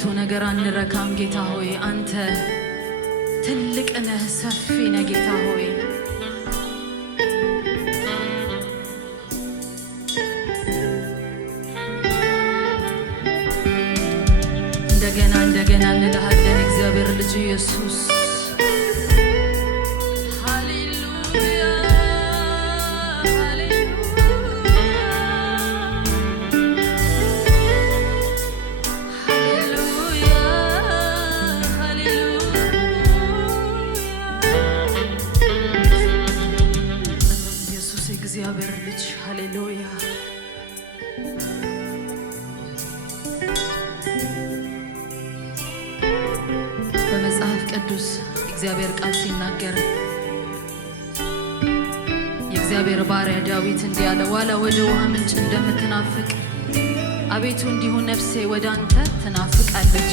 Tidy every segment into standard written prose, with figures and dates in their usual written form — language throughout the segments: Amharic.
በጥቂቱ ነገር አንረካም ጌታ ሆይ አንተ ትልቅ ነህ ሰፊ ነህ ጌታ ሆይ እንደገና እንልሃለን እግዚአብሔር ልጅ ኢየሱስ እግዚአብሔር ልጅ ሃሌሉያ በመጽሐፍ ቅዱስ እግዚአብሔር ቃል ሲናገር የእግዚአብሔር ባሪያ ዳዊት እንዲህ አለ ዋላ ወደ ውሃ ምንጭ እንደምትናፍቅ አቤቱ እንዲሁ ነፍሴ ወደ አንተ ትናፍቃለች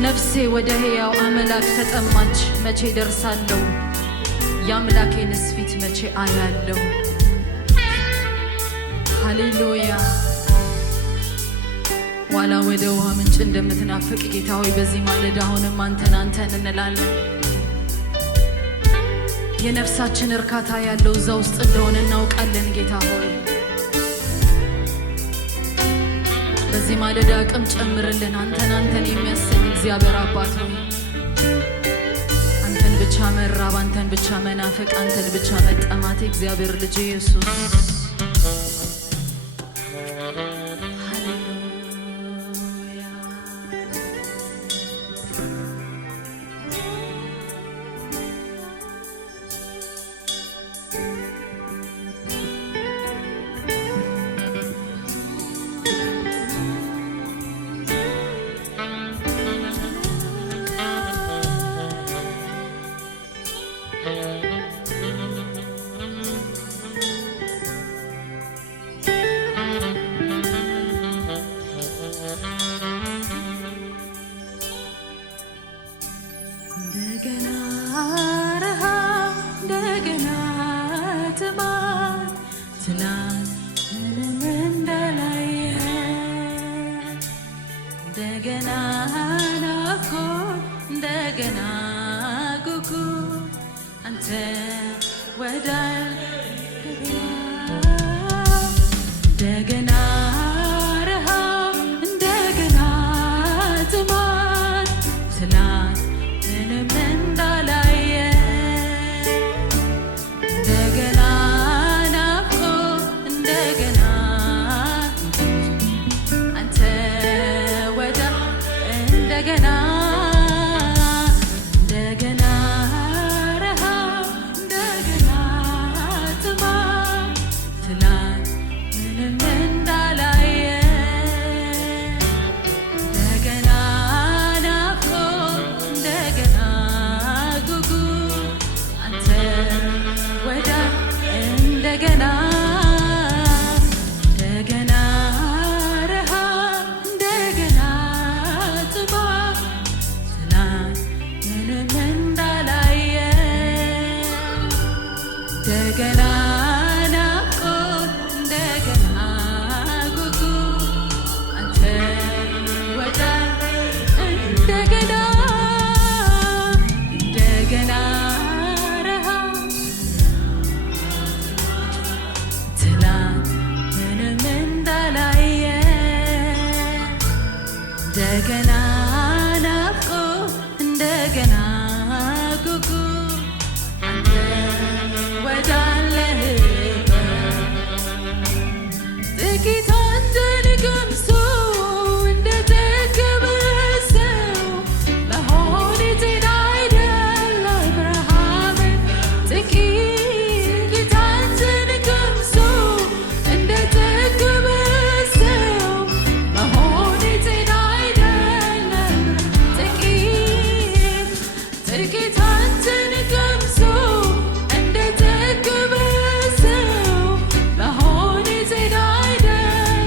ነፍሴ ወደ ሕያው አምላክ ተጠማች መቼ ደርሳለሁ የአምላኬንስ ፊት መቼ አያለሁ ሃሌሉያ ዋላ ወደ ውሃ ምንጭ እንደምትናፍቅ ጌታ ሆይ በዚህ ማለዳ አሁንም አንተን እንላለን የነፍሳችን እርካታ ያለው እዛ ውስጥ እንደሆነ እናውቃለን ጌታ ሆይ በዚህ ማለዳ አቅም ጨምርልን አንተን የሚያሰኝ እግዚአብሔር አባት ሆይ ብቻ መራብ አንተን ብቻ መናፈቅ አንተን ብቻ መጠማት እግዚአብሔር ልጅ ኢየሱስ እንደገና ናፍቆት እንደገና ጉጉ አንተ ወዳል እንደገና ረሃብ እንደገና ጥማት ትላንት ምንም እንዳላየ እንደገና ናፍቆት እንደገና አንተ ወዳል እንደገና እንደገና ናፍቆት እንደገና ጉጉ አንተ ወዳል እንደገና ረሃብ ትላንት ምንም እንዳላየ እንደገና ናፍቆት እንደገና ጉጉ ጥቂት አንተን ቀምሶ እንደጠገበ ሰው መሆን ጤና አይደለም ረሃብ ጥቂት አንተን ቀምሶ እንደጠገበ ሰው መሆን ጤና አይደለም ጥቂት አንተን ቀምሶ እንደጠገበ ሰው መሆን ጤና አይደለም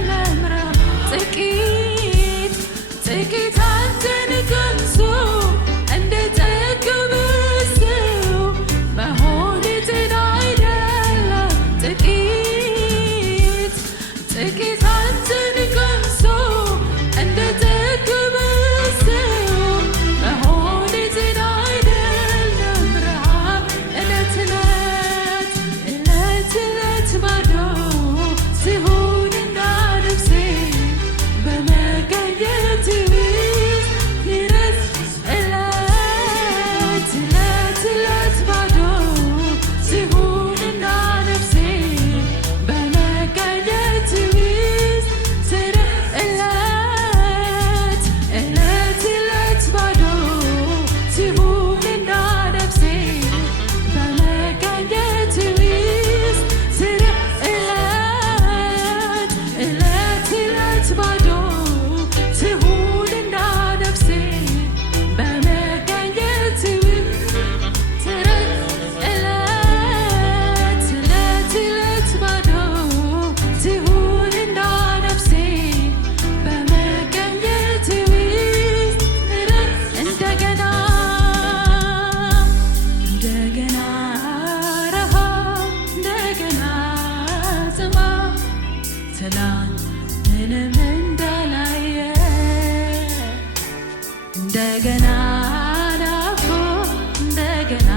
ትላንት ምንም እንዳላየ እንደገና ናፍቆት እንደገና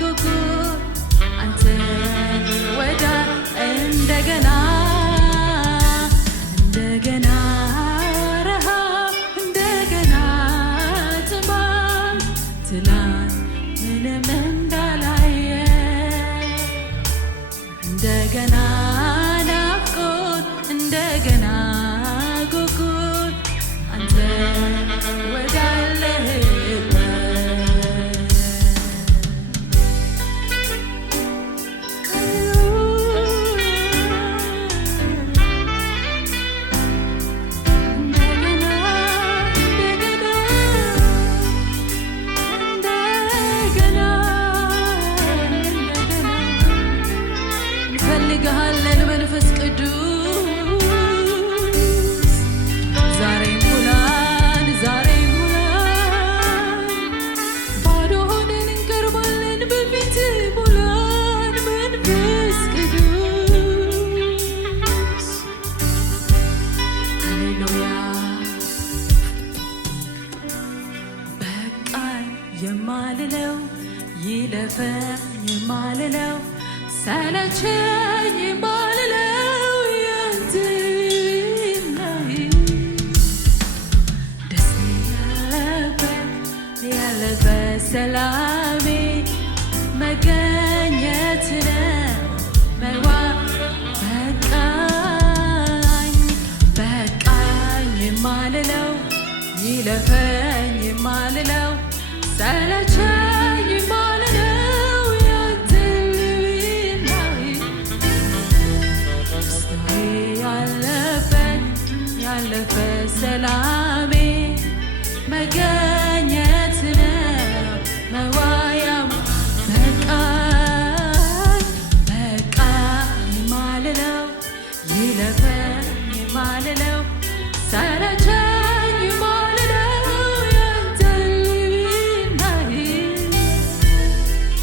ጉጉት አንተን ወዳ እንደገና ረሃብ እንደገና ጥማት ትላንት ምንም እንዳላየ እንደገና ናፍቆት እንደገና ጉጉት አንተ እንፈልግሃለን መንፈስ ቅዱስ ዛሬም ሙላን ዛሬም ሙላን ባዶ ሆነን እንቀርባለን በፊት ሙላን መንፈስ ቅዱስ ሃሌሉያ በቃኝ የማልለው ይለፈኝ የማልለው ሰለቸኝ የማልለው ያንተ ነው ደስ ያለበት ሰላሜ መገኘት ነው በቃኝ የማልለው ይለፈኝ የማልለው ሰለቸኝ የማልለው ያለፈ ሰላሜ መገኘት ነው መዋያም በቃኝ የማልለው ይለፈኝ የማልለው ሰለቸኝ የማልለው ያንተ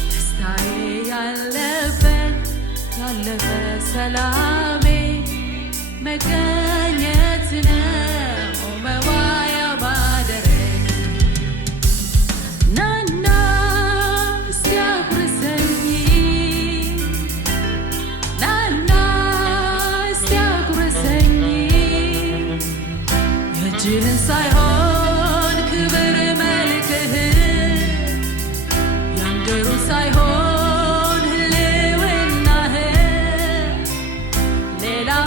ደስታዬ ያለፈ ሰላሜ መገኘት ነው መዋያ ማደሪያዬ ናና እስቲ አጉርሰኝ ናና እስቲ አጉርሰኝ የእጅህን ሳይሆን ክብር መልክህን የምድሩን ሳይሆን ህልውናህን ሌላው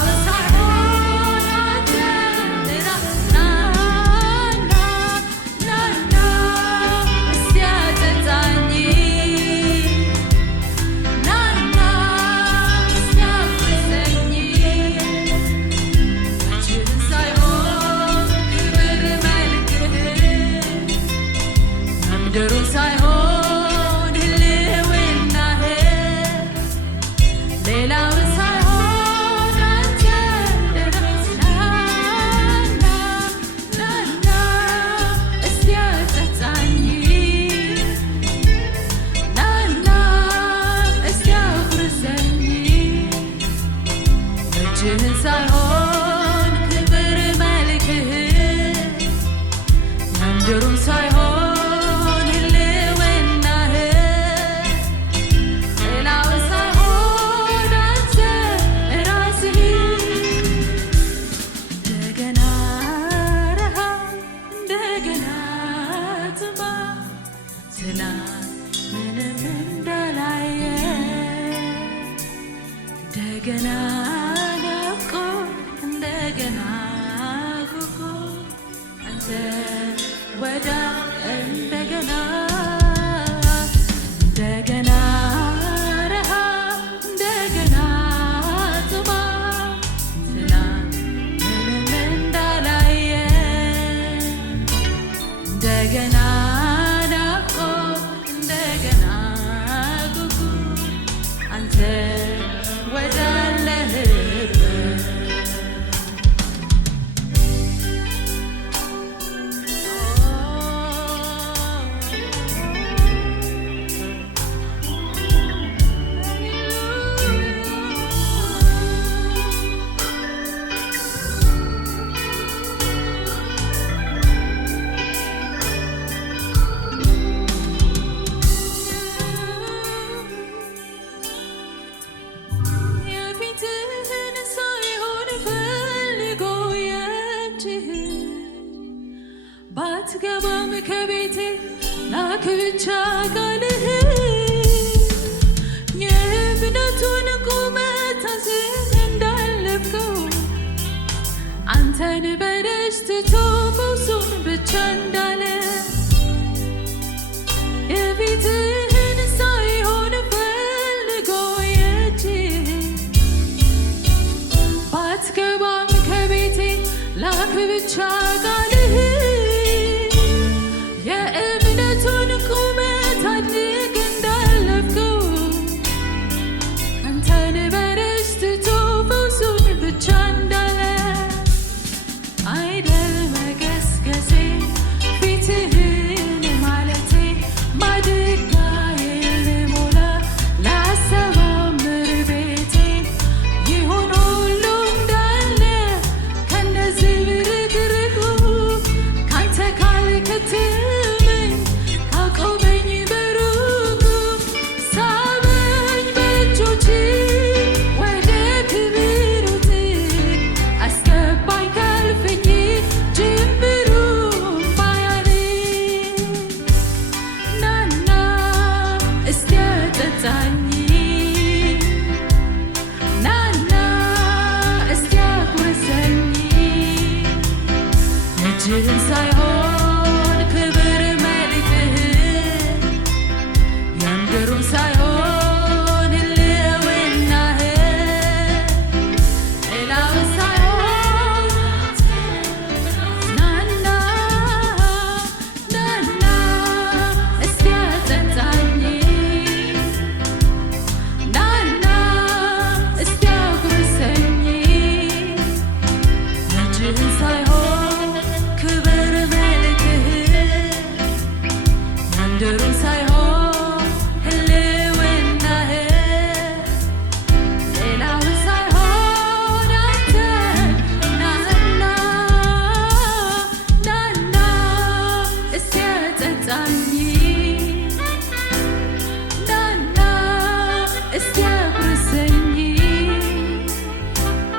ምድሩን ሳይሆን ህልውናህን ሌላውን ሳይሆን አንተ ናና እስቲ አጠጣኝ ናና እስቲ አጉርሰኝ እጅህን ሳይሆን ክብር መልክህን የምድሩን ሳይሆን ምንም እንዳላየ እንደገና ናፍቆት እንደገና ጉጉት አንተ ወዳ እንደገና ረሃብ እንደገና ጥማት ትላንት ምንም እንዳላየ እንደገና ከቤቴ ላክ ብቻ ቃልህ የእምነቱን ቁመት እንዳለፍከው አንተን በደጅ ትቶ ፈውሱን ብቻ እንዳለ የፊትህን ሳይሆን ፈልጎ የእጅህን ባትገባም ከቤቴ ላክ ብቻ ቃልህ የእምነቱን ቁመት አድርግ እንዳለፍከው አንተን በደጅ ትቶ ፈውሱን ብቻ እንዳለ አይደል መገስገሴ ፊትህን ማለቴ ማድጋዬን ልሞላ ላሰማምር ቤቴ ይሁን ሁሉ እንዳለ ከነዚህ ብርግርጉ ካንተ ካልከተመኝ ካቆመኝ በሩቁ ሳበኝ በእጆች ወደ ክብሩት አስገባኝ ካልፈኝ ጅምሩን ባያል ናና እስኪ አጠጣኝ ናና እስኪ አጉርሰኝ እጅህን ሳይሆን ክብር መልክህን የምድሩን ሳይሆን ህልውናህን ሌላውን ሳይሆን ናና ናና እስኪ አጠጣኝ ናና እስኪ አጉርሰኝ እጅህን ሳይሆን ክብር መልክህን የምድሩን ሳይሆን ህልውናህን ሌላውን ሳይሆን አንተ ናና ናና እስኪ አጠጣኝ ናና እስኪ አጉርሰኝ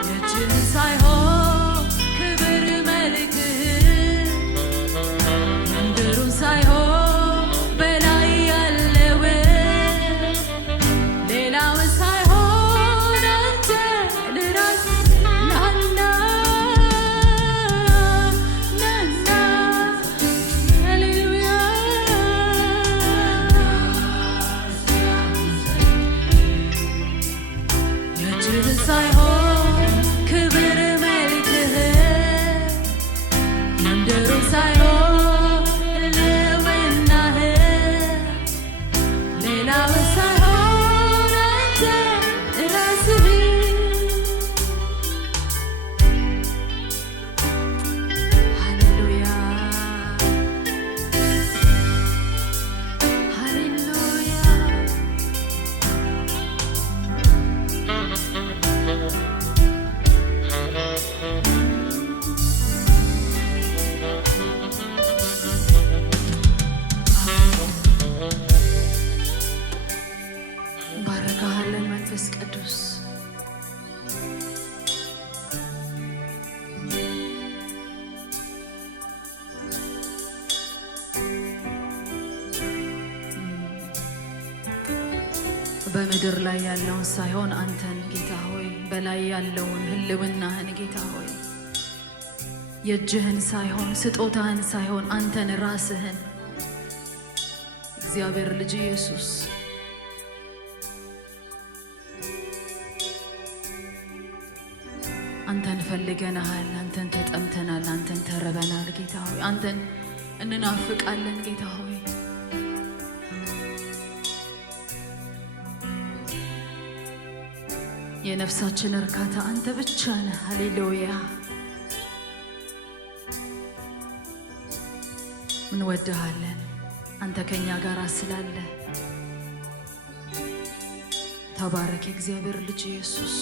የእጅህን ሳይሆን ክብር መልክህን የምድሩን ሳይሆን በላይ ያለውን ሌላውን ሳይሆን አንተ ለራስ ናና ናና ሃሌሉያ የእጅህን ሳይሆን ክብር መልክህን የምድሩን ሳይሆን ህልውናህን ሌላውን ሳይሆን አንተ ራስህ ሃሌሉያ ሃሌሉያ ባረካሃለን መንፈስ ቅዱስ በምድር ላይ ያለውን ሳይሆን አንተን ጌታ ሆይ በላይ ያለውን ህልውናህን ጌታ ሆይ የእጅህን ሳይሆን ስጦታህን ሳይሆን አንተን ራስህን እግዚአብሔር ልጅ ኢየሱስ አንተን ፈልገናል፣ አንተን ተጠምተናል፣ አንተን ተርበናል ጌታ ሆይ አንተን እንናፍቃለን ጌታ ሆይ የነፍሳችን እርካታ አንተ ብቻ ነህ። ሃሌሉያ እንወድሃለን አንተ ከኛ ጋር ስላለ። ተባረክ የእግዚአብሔር ልጅ ኢየሱስ።